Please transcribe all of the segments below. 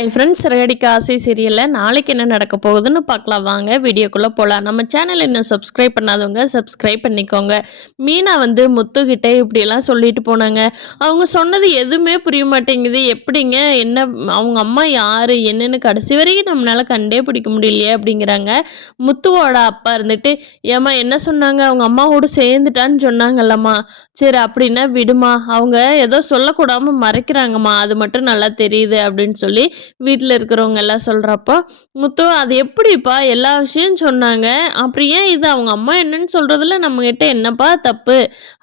Hi friends, ரேடிக்கு ஆசை சீரியலில் நாளைக்கு என்ன நடக்க போகுதுன்னு பார்க்கலாம். வாங்க வீடியோக்குள்ளே போகலாம். நம்ம சேனல் இன்னும் சப்ஸ்கிரைப் பண்ணாதவங்க சப்ஸ்கிரைப் பண்ணிக்கோங்க. மீனா முத்துக்கிட்டே இப்படியெல்லாம் சொல்லிட்டு போனாங்க. அவங்க சொன்னது எதுவுமே புரிய மாட்டேங்குது. எப்படிங்க என்ன அவங்க அம்மா யார் என்னன்னு கடைசி வரைக்கும் நம்மளால் கண்டே பிடிக்க முடியலையே அப்படிங்கிறாங்க. முத்துவோட அப்பா இருந்துட்டு, ஏம்மா என்ன சொன்னாங்க, அவங்க அம்மாவோடு சேர்ந்துட்டான்னு சொன்னாங்கல்லம்மா. சரி அப்படின்னா விடுமா, அவங்க ஏதோ சொல்லக்கூடாமல் மறைக்கிறாங்கம்மா, அது மட்டும் நல்லா தெரியுது அப்படின்னு சொல்லி வீட்டில் இருக்கிறவங்க எல்லாம் சொல்கிறப்போ, முத்து அது எப்படிப்பா எல்லா விஷயம் சொன்னாங்க, அப்புறம் ஏன் இது அவங்க அம்மா என்னன்னு சொல்கிறதுல நம்மகிட்ட என்னப்பா தப்பு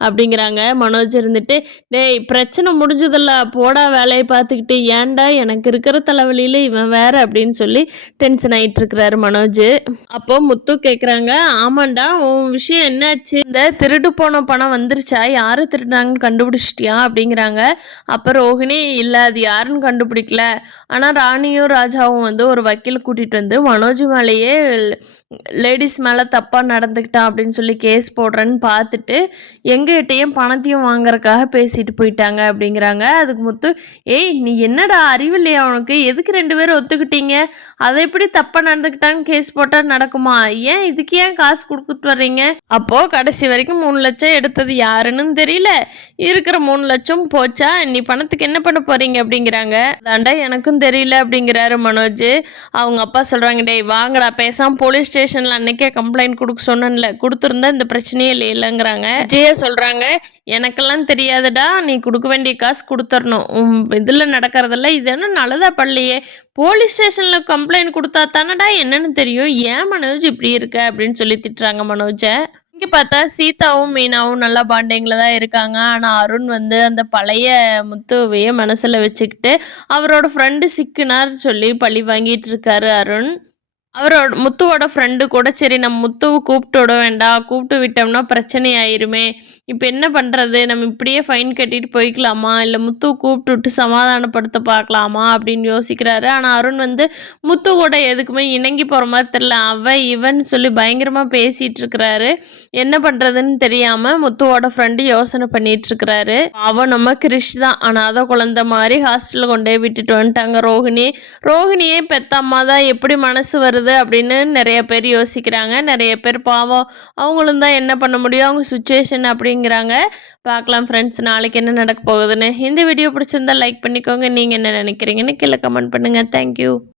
அப்படிங்கிறாங்க. மனோஜ் இருந்துட்டு, டேய் பிரச்சனை முடிஞ்சதில்ல, போடா வேலையை பார்த்துக்கிட்டு, ஏன்டா எனக்கு இருக்கிற தலைவலியில் இவன் வேற அப்படின்னு சொல்லி டென்ஷன் ஆகிட்டு இருக்கிறாரு மனோஜ். அப்போ முத்து கேட்குறாங்க, ஆமாண்டா உன் விஷயம் என்னாச்சு, இந்த திருடு போன பணம் வந்துருச்சா, யாரு திருடாங்கன்னு கண்டுபிடிச்சிட்டியா அப்படிங்கிறாங்க. அப்போ ரோஹிணி, இல்லை அது யாருன்னு கண்டுபிடிக்கல, ஆனால் ராணியும் ராஜாவும் ஒரு வக்கீல் கூட்டிகிட்டு வந்து மனோஜ் மேலேயே லேடிஸ் மேலே தப்பாக நடந்துக்கிட்டான் அப்படின்னு சொல்லி கேஸ் போடுறேன்னு பார்த்துட்டு எங்ககிட்டையும் பணத்தையும் வாங்குறதுக்காக பேசிட்டு போயிட்டாங்க அப்படிங்கிறாங்க. அதுக்கு முத்து, ஏய் நீ என்னடா அறிவில்லையா உனக்கு, எதுக்கு 2 பேரும் ஒத்துக்கிட்டீங்க, அதை எப்படி தப்பாக நடந்துக்கிட்டான்னு கேஸ் போட்டால் நடக்குமா, ஏன் இதுக்கு ஏன் காசு கொடுத்துட்டு வர்றீங்க, அப்போது கடைசி வரைக்கும் 3 லட்சம் எடுத்தது யாருன்னு தெரியல, இருக்கிற 3 லட்சம் போச்சா, நீ பணத்துக்கு என்ன பண்ண போகிறீங்க அப்படிங்கிறாங்க. அதாண்டா எனக்கும் தெரியல அப்படிங்கிறாரு மனோஜ். அவங்க அப்பா சொல்கிறாங்க, டேய் வாங்கடா பேசாமல் போலீஸ் ஸ்டேஷனில் அன்னைக்கே கம்ப்ளைண்ட் கொடுக்க சொன்னேன்ல, கொடுத்துருந்தா இந்த பிரச்சனையே இல்லைங்கிறாங்க. ஜெயா சொல்கிறாங்க, எனக்கெல்லாம் தெரியாதுடா, நீ கொடுக்க வேண்டிய காசு கொடுத்துடணும், இதில் நடக்கிறதில்ல, இது என்ன நல்லதா பள்ளியே, போலீஸ் ஸ்டேஷனில் கம்ப்ளைண்ட் கொடுத்தா தானடா என்னன்னு தெரியும், ஏன் மனோஜ் இப்படி இருக்க அப்படின்னு சொல்லி திட்டுறாங்க மனோஜை. இங்கே பார்த்தா சீதாவும் மீனாவும் நல்லா பாண்டிங்கில் தான் இருக்காங்க. ஆனால் அருண் அந்த பழைய முத்துவையே மனசில் வச்சுக்கிட்டு அவரோட ஃப்ரெண்டு சிக்குனார் சொல்லி பழி வாங்கிட்டு இருக்காரு அருண். அவரோட முத்துவோட ஃப்ரெண்டு கூட, சரி நம்ம முத்துவை கூப்பிட்டு விட வேண்டாம், கூப்பிட்டு விட்டோம்னா பிரச்சனை ஆயிருமே, இப்போ என்ன பண்ணுறது, நம்ம இப்படியே ஃபைன் கட்டிட்டு போய்க்கலாமா, இல்லை முத்துவை கூப்பிட்டு விட்டு சமாதானப்படுத்த பார்க்கலாமா அப்படின்னு யோசிக்கிறாரு. ஆனால் அருண் முத்து கூட எதுக்குமே இணங்கி போகிற மாதிரி தெரியல, அவன் இவன் சொல்லி பயங்கரமாக பேசிகிட்டு இருக்கிறாரு. என்ன பண்ணுறதுன்னு தெரியாமல் முத்துவோட ஃப்ரெண்டு யோசனை பண்ணிட்டு இருக்கிறாரு. அவன் நம்ம கிரிஷ் தான், ஆனால் அதை குழந்த மாதிரி ஹாஸ்டலில் கொண்டே விட்டுட்டு வந்துட்டாங்க ரோஹிணியே பெத்தம்மா தான், எப்படி மனசு வருது அப்படின்னு நிறைய பேர் யோசிக்கிறாங்க. நிறைய பேர் பாவம் அவங்களும் தான் என்ன பண்ண முடியும், அவங்க சுச்சுவேஷன் அப்படிங்கிறாங்க. பார்க்கலாம் ஃப்ரெண்ட்ஸ், நாளைக்கு என்ன நடக்க போகுதுன்னு. இந்த வீடியோ பிடிச்சிருந்தா லைக் பண்ணிக்கோங்க. நீங்கள் என்ன நினைக்கிறீங்கன்னு கீழே கமெண்ட் பண்ணுங்கள். தேங்க்யூ.